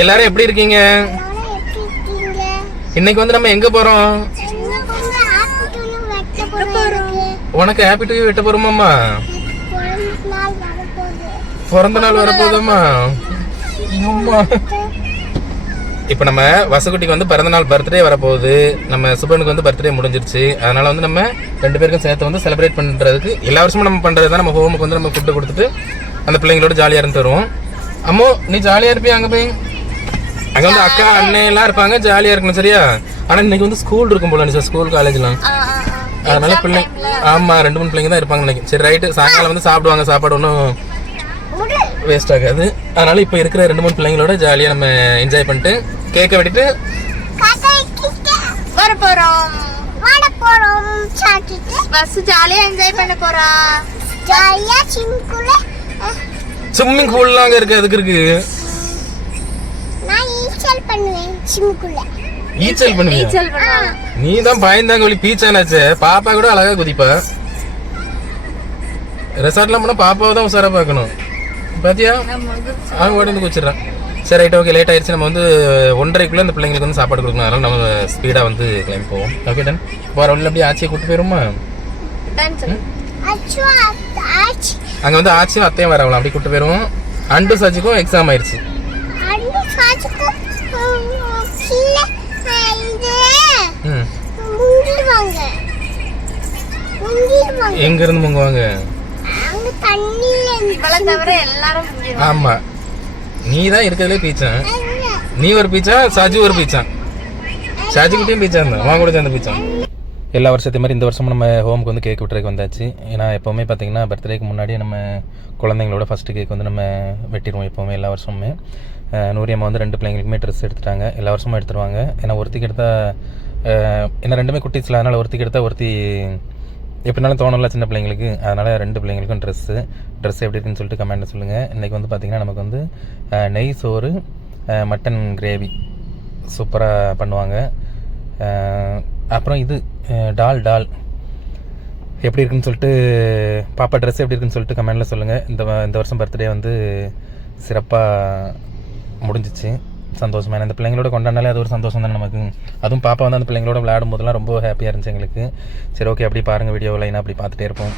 எல்லாரும் எப்படி இருக்கீங்க? இன்னைக்கு வந்து நம்ம எங்க போறோம்? உனக்கு ஹாப்பி டு வெட்ட போறோமாம்மா? பிறந்த நாள் வரப்போதம்மா. இப்ப நம்ம வசகுட்டிக்கு வந்து பிறந்த நாள் பர்த்டே வரப்போகுது. நம்ம சுபனுக்கு வந்து பர்த்டே முடிஞ்சிருச்சு. அதனால வந்து நம்ம ரெண்டு பேருக்கும் சேர்த்து வந்து செலிப்ரேட் பண்றதுக்கு எல்லா வருஷமும் நம்ம பண்றது தான். நம்ம ஹோமுக்கு வந்து நம்ம ஃபுட்டு கொடுத்துட்டு அந்த பிள்ளைங்களோட ஜாலியா இருந்து தருவோம். அம்மோ நீ ஜாலியா இருப்பியா? அங்க போய் அங்க வந்து அக்கா அண்ணன் எல்லாம் இருப்பாங்க, ஜாலியா இருக்கணும் சரியா? ஆனா இன்னைக்கு வந்து ஸ்கூல் இருக்கும் போல சார், ஸ்கூல் காலேஜ்லாம். அதனால பிள்ளைங்க ஆமா 2-3 பிள்ளைங்க தான் இருப்பாங்க நினைக்கிறேன். சரி ரைட்டு, சாயங்காலம் வந்து சாப்பிடுவாங்க, சாப்பாடு ஒன்றும் வேஸ்ட் ஆகாது. அதனால இப்ப இருக்கிற 2-3 பிள்ளைங்களோட ஜாலியா நம்ம என்ஜாய் பண்ணிட்டு கேக்க வெட்டிட்டு ஸ்விம்மிங் பூல்லாம் அங்க இருக்கு, அதுக்கு இருக்கு. ஈச்சல் பண்ணுவியா? நீ தான் பயந்தாங்க பீச்சானாச்சே. பாப்பா கூட அழகா குதிப்பா. ரெசார்ட்லாம் போனா பாப்பாவை தான் உசாரா பார்க்கணும் பாத்தியா? அவங்க ஓடி வந்து குச்சிடுறான். சரி ரைட், ஓகே. லேட் ஆயிடுச்சு. நம்ம வந்து 1:30க்குள்ள இந்த பிள்ளைங்களுக்கு வந்து சாப்பாடு கொடுக்கணும். அதனால நம்ம ஸ்பீடா வந்து கிளம்பி போவோம். Okay done. போற வழியில அப்படியே ஆச்சியை கூட்டு போயிருமா? அங்க வந்து ஆச்சியும் அத்தையும் வரவலாம், அப்படி கூட்டு போயிருவோம். அண்டு சாச்சிக்கும் எக்ஸாம் ஆயிடுச்சு. எங்க இருந்து முங்குவாங்க? ஆமா, நீ தான் இருக்கிறதுலே பீச்சான். நீ ஒரு பீச்சா, சாஜி ஒரு பீச்சான். சாஜி குட்டியும் பீச்சான் தான், உன் கூட சேர்ந்து பீச்சான். எல்லா வருஷத்தையும் மாதிரி இந்த வருஷம் நம்ம ஹோமுக்கு வந்து கேக் விட்டுறதுக்கு வந்தாச்சு. ஏன்னா எப்போவுமே பார்த்தீங்கன்னா பர்த்டேக்கு முன்னாடியே நம்ம குழந்தைங்களோட ஃபஸ்ட்டு கேக் வந்து நம்ம வெட்டிடுவோம் எப்போவுமே, எல்லா வருஷமுமே. நூரியம்மா வந்து 2 பிள்ளைங்களுக்குமே ட்ரெஸ் எடுத்துட்டாங்க. எல்லா வருஷமும் எடுத்துருவாங்க. ஏன்னா ஒருத்திக்கு எடுத்தால் ஏன்னா 2மே குட்டிஸில், அதனால் ஒருத்திக்கு எடுத்தால் ஒருத்தி எப்படினாலும் தோணும்ல சின்ன பிள்ளைங்களுக்கு. அதனால் 2 பிள்ளைங்களுக்கும் ட்ரெஸ் எப்படி இருக்குன்னு சொல்லிட்டு கமெண்ட்டில் சொல்லுங்கள். இன்றைக்கி வந்து பார்த்திங்கன்னா நமக்கு வந்து நெய் சோறு, மட்டன் கிரேவி சூப்பராக பண்ணுவாங்க. அப்புறம் இது டால் எப்படி இருக்குன்னு சொல்லிட்டு, பாப்பா ட்ரெஸ் எப்படி இருக்குன்னு சொல்லிட்டு கமெண்டில் சொல்லுங்கள். இந்த வருஷம் பர்த்டே வந்து சிறப்பாக முடிஞ்சிச்சு. சந்தோஷமாக இந்த பிள்ளைங்களோட கொண்டாடினாலே அது ஒரு சந்தோஷம் தானே நமக்கு. அதுவும் பாப்பா வந்து அந்த பிள்ளைங்களோட விளையாடும் போதெல்லாம் ரொம்ப ஹாப்பியாக இருந்துச்சு எங்களுக்கு. சரி ஓகே, அப்படி பாருங்கள் வீடியோவில். லைனாக அப்படி பார்த்துட்டே இருப்போம்.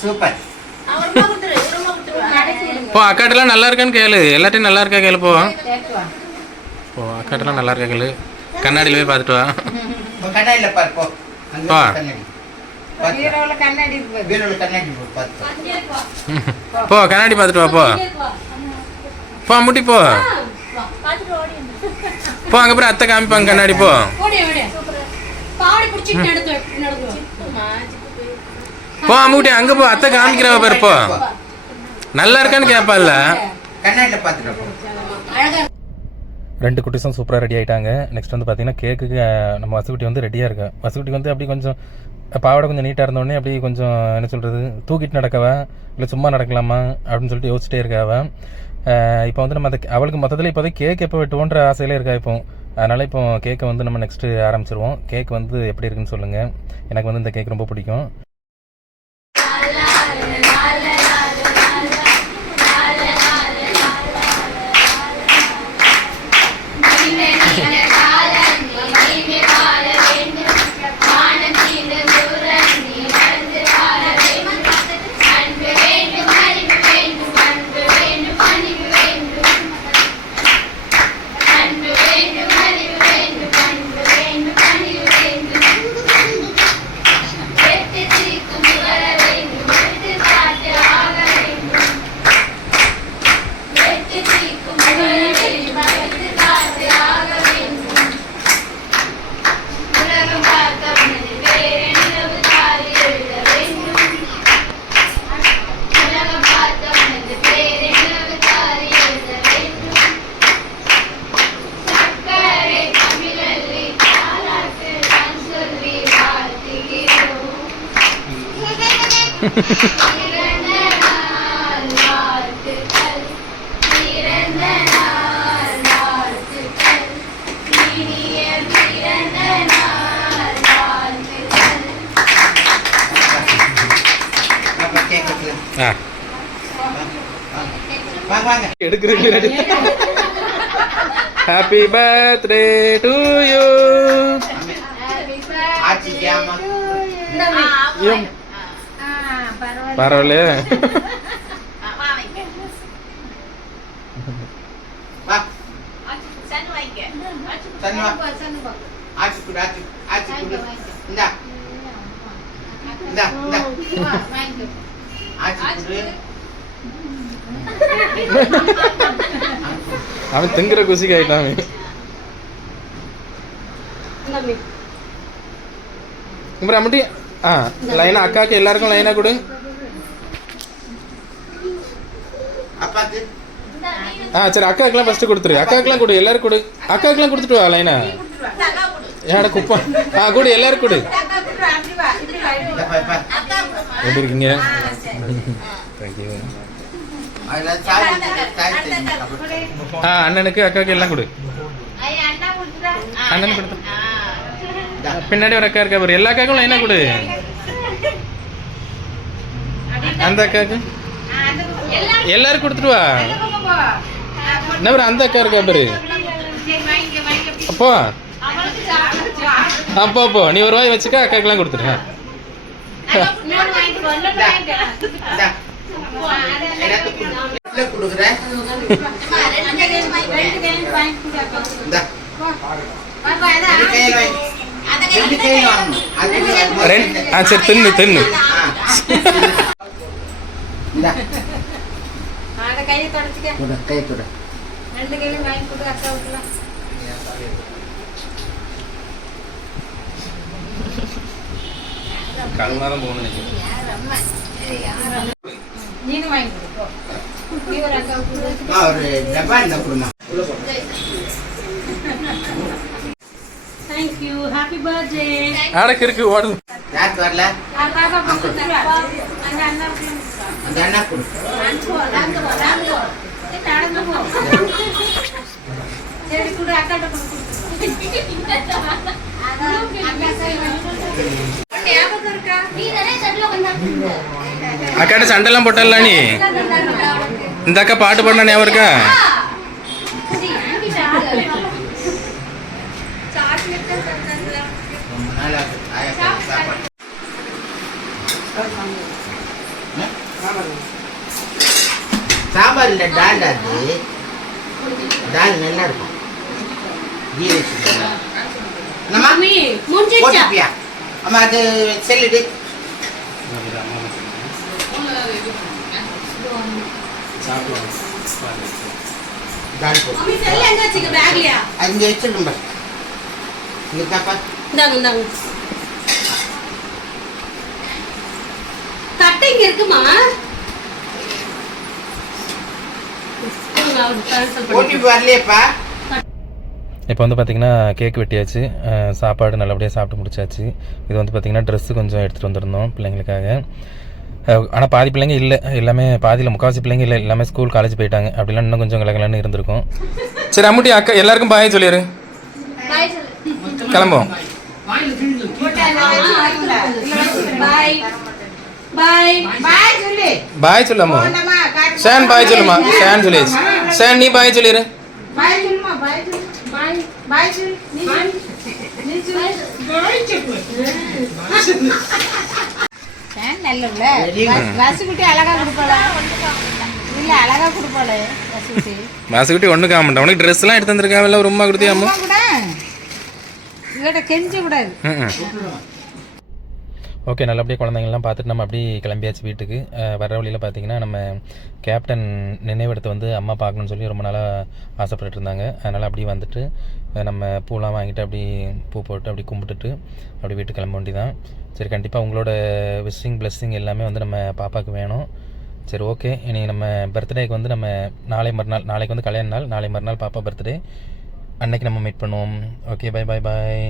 சூப்பர். போ, அக்காட்டெல்லாம் நல்லா இருக்கான்னு கேளு. எல்லாத்தையும் நல்லா இருக்கா கேளு. போ அக்காட்டெல்லாம் நல்லா இருக்கா கேளு. கண்ணாடியில போய் பார்த்துட்டு வா. கண்ணாடியில பாரு. போ போ கண்ணாடி பார்த்துட்டு வா. போ முட்டி போ. அங்க போய் அத்தை காமிப்பாங்க கண்ணாடி. போ அம்முட்டி அங்க போ, அத்தை காமிக்கிறவ பேர். போ நல்லா இருக்கான்னு கேட்பால. 2 குட்டிஸும் சூப்பராக ரெடி ஆகிட்டாங்க. நெக்ஸ்ட் வந்து பார்த்தீங்கன்னா கேக்குக்கு நம்ம வசுக்குட்டி வந்து ரெடியாக இருக்கா. வசுக்குட்டி வந்து அப்படி கொஞ்சம் பாவாடை கொஞ்சம் நீட்டாக இருந்தோடனே அப்படி கொஞ்சம் என்ன சொல்கிறது, தூக்கிட்டு நடக்கவா இல்லை சும்மா நடக்கலாமா அப்படின்னு சொல்லிட்டு யோசிச்சிட்டே இருக்காவா. இப்போ வந்து நம்ம அவளுக்கு மொத்தத்தில் இப்போதைக்கு கேக் எப்போ வெட்டுவோன்ற ஆசையிலே இருக்கா இப்போ. அதனால் இப்போ கேக்கை வந்து நம்ம நெக்ஸ்ட்டு ஆரம்பிச்சிருவோம். கேக் வந்து எப்படி இருக்குன்னு சொல்லுங்கள். எனக்கு வந்து இந்த கேக் ரொம்ப பிடிக்கும். அப்பா கேக் வெட்டலாம். ஆ வாங்க வாங்க. எடுக்கிறீங்க ready. Happy birthday to you. ஆச்சிக்காமா. பரவாயில்லையே. வா. சன்னு வா. ஆச்சி குடு ஆச்சி குடு. இந்தா இந்தா இந்தா. ஆச்சி குடு. அவன் திங்குற குசிக்கு ஆயிட்டான் அவன். இம்பரா முட்டி. ஆ லைனா அக்காக்கு எல்லாருக்கும் லைனா கொடு. அப்பாக்கு. ஆ சரி அக்காக்கெல்லாம் ஃபர்ஸ்ட் கொடுத்துரு. அக்காக்கெல்லாம் கொடு, எல்லாரும் கொடு. அக்காக்கெல்லாம் கொடுத்துட்டு வா லைனா. ஏடா குப்பா. ஆ கொடு, எல்லாரும் கொடு. எப்படி இருக்கீங்க? தேங்க்யூ. அதெல்லாம் சாப்பிட்டு ஆ அண்ணனுக்கு அக்காவுக்கு எல்லாம் கொடு. அண்ணனுக்கு கொடுத்து. பின்னாடி ஒரு அக்கா இருக்கா பாரு, எல்லா அக்காக்கும் லைனா கொடு. அந்த அக்காவுக்கு எல்லாரும் கொடுத்துட்டு வா. என்ன பாரு அந்த அக்கா இருக்கா பாரு. அப்போ அப்போ அப்போ நீ ஒரு ரூபாய் வச்சுக்க, அக்காக்கெல்லாம் கொடுத்துரு. கொடுக்குறேன். ஆ சரி தின்னு தின்னு. கை தொட. கல்மாதான் போகணும் நினைக்கிறேன். ஒரு டப்பா இந்த குடும்பம். Thank you. Happy birthday. ஆடக்கு இருக்கு ஓடுது. யாருக்கு வரல? அந்த அண்ணா கொடு. அக்காட்ட சண்டைலாம் போட்டல நீ. இந்த அக்கா பாட்டு பாடினா ஞாபகம் இருக்கா? ரொம்ப நாள் ஆகுது. சாப்பாடு. சாம்பார் இல்லை, டால். அது டால் நல்லா இருக்கும். ஓட்டிப்பியா? ஆமா அது செல்லுடு. டால் போடு. அங்கே வச்சிருக்கும் பாரு. இங்கே தாப்பா. தட்டைங்க இருக்குமா? ஓட்டிப்பு வரலையேப்பா. இப்போ வந்து பார்த்திங்கன்னா கேக் வெட்டியாச்சு, சாப்பாடு நல்லபடியாக சாப்பிட்டு முடிச்சாச்சு. இது வந்து பார்த்திங்கன்னா ட்ரெஸ்ஸு கொஞ்சம் எடுத்துகிட்டு வந்திருந்தோம் பிள்ளைங்களுக்காக. ஆனால் பாதி பிள்ளைங்க இல்லை, எல்லாமே பாதியில் முக்கால்வாசி பிள்ளைங்க இல்லை, எல்லாமே ஸ்கூல் காலேஜ் போயிட்டாங்க. அப்படிலாம் இன்னும் கொஞ்சம் கலகலன்னு இருந்திருக்கும். சரி அம்முட்டி அக்கா எல்லாருக்கும் பாய் சொல்லிடு. கிளம்புவோம். பாய் சொல்லாமா? ஷான் பாய் சொல்லுமா? ஷான் சொல்லியாச்சு. ஷான் நீ பாய் சொல்லிடு. வாசுக்குட்டி ஒண்ணு காமண்டா. உனக்கு ட்ரெஸ் எல்லாம் எடுத்து வந்திருக்காவில்ல, ஒரு உமா கொடுத்தியாமோ? கெஞ்ச கூடாது. ஓகே, நல்லபடியாக குழந்தைங்கள்லாம் பார்த்துட்டு நம்ம அப்படி கிளம்பியாச்சு வீட்டுக்கு. வர வழியில் பார்த்தீங்கன்னா நம்ம கேப்டன் நினைவிடத்தை வந்து அம்மா பார்க்கணுன்னு சொல்லி ரொம்ப நாளாக ஆசைப்பட்டுட்டு இருந்தாங்க. அதனால் அப்படியே வந்துட்டு நம்ம பூலாம் வாங்கிட்டு அப்படி பூ போட்டு அப்படி கும்பிட்டுட்டு அப்படி வீட்டுக்கு கிளம்ப வேண்டி தான். சரி, கண்டிப்பாக உங்களோட விஷ்ஷிங் பிளெஸ்ஸிங் எல்லாமே வந்து நம்ம பாப்பாவுக்கு வேணும். சரி, ஓகே. இனி நம்ம பர்த்டேக்கு வந்து நம்ம நாளைக்கு வந்து கல்யாண நாள், நாளை மறுநாள் பாப்பா பர்த்டே, அன்னைக்கு நம்ம மீட் பண்ணுவோம். ஓகே, பை பாய் பாய்.